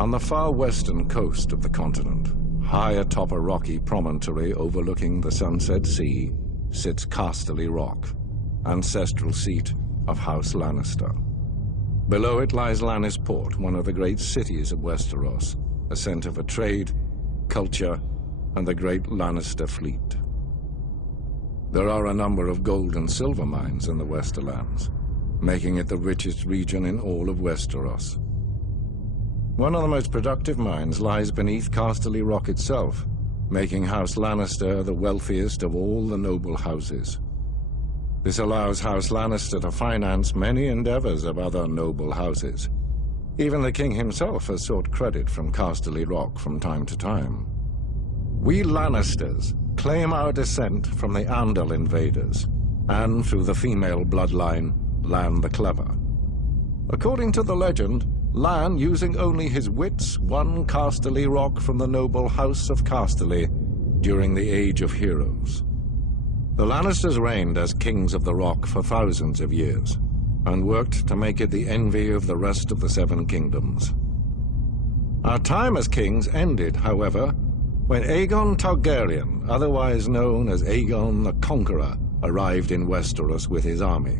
On the far western coast of the continent, high atop a rocky promontory overlooking the Sunset Sea, sits Casterly Rock, ancestral seat of House Lannister. Below it lies Lannisport, one of the great cities of Westeros, a center for trade, culture, and the great Lannister fleet. There are a number of gold and silver mines in the Westerlands, making it the richest region in all of Westeros. One of the most productive mines lies beneath Casterly Rock itself, making House Lannister the wealthiest of all the noble houses. This allows House Lannister to finance many endeavors of other noble houses. Even the king himself has sought credit from Casterly Rock from time to time. We Lannisters claim our descent from the Andal invaders, and through the female bloodline, Lann the Clever. According to the legend, Lann, using only his wits, won Casterly Rock from the noble House of Casterly during the Age of Heroes. The Lannisters reigned as kings of the Rock for thousands of years, and worked to make it the envy of the rest of the Seven Kingdoms. Our time as kings ended, however, when Aegon Targaryen, otherwise known as Aegon the Conqueror, arrived in Westeros with his army.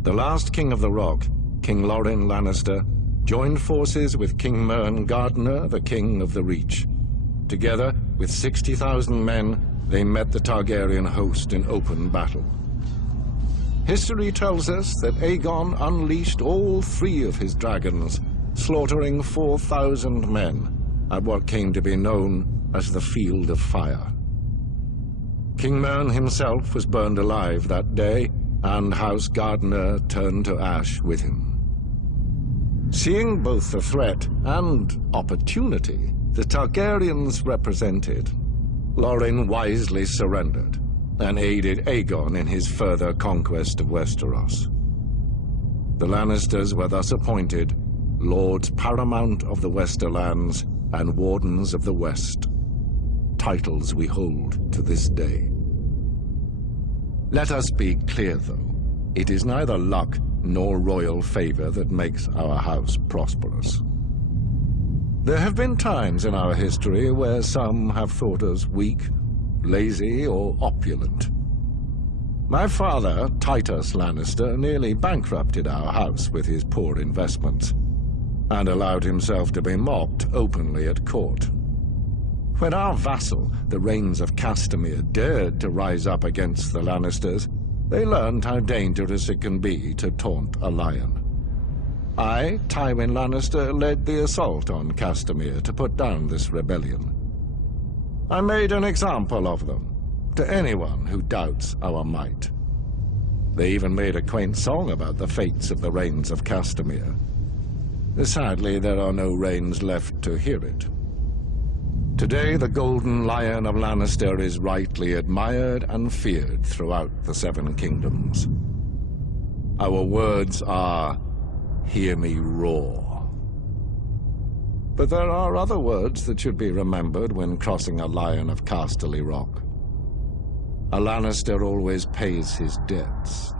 The last king of the Rock, King Loren Lannister, joined forces with King Mern Gardener, the king of the Reach. Together, with 60,000 men, they met the Targaryen host in open battle. History tells us that Aegon unleashed all 3 of his dragons, slaughtering 4,000 men at what came to be known as the Field of Fire. King Mern himself was burned alive that day, and House Gardener turned to ash with him. Seeing both the threat and opportunity the Targaryens represented, Loren wisely surrendered and aided Aegon in his further conquest of Westeros. The Lannisters were thus appointed Lords Paramount of the Westerlands and Wardens of the West, titles we hold to this day. Let us be clear, though. It is neither luck nor royal favor that makes our house prosperous. There have been times in our history where some have thought us weak, lazy, or opulent. My father, Titus Lannister, nearly bankrupted our house with his poor investments, and allowed himself to be mocked openly at court. When our vassal, the Rains of Castamere, dared to rise up against the Lannisters, they learned how dangerous it can be to taunt a lion. I, Tywin Lannister, led the assault on Castamere to put down this rebellion. I made an example of them, to anyone who doubts our might. They even made a quaint song about the fates of the Rains of Castamere. Sadly, there are no Rains left to hear it. Today, the Golden Lion of Lannister is rightly admired and feared throughout the Seven Kingdoms. Our words are, "Hear me roar." But there are other words that should be remembered when crossing a lion of Casterly Rock. A Lannister always pays his debts.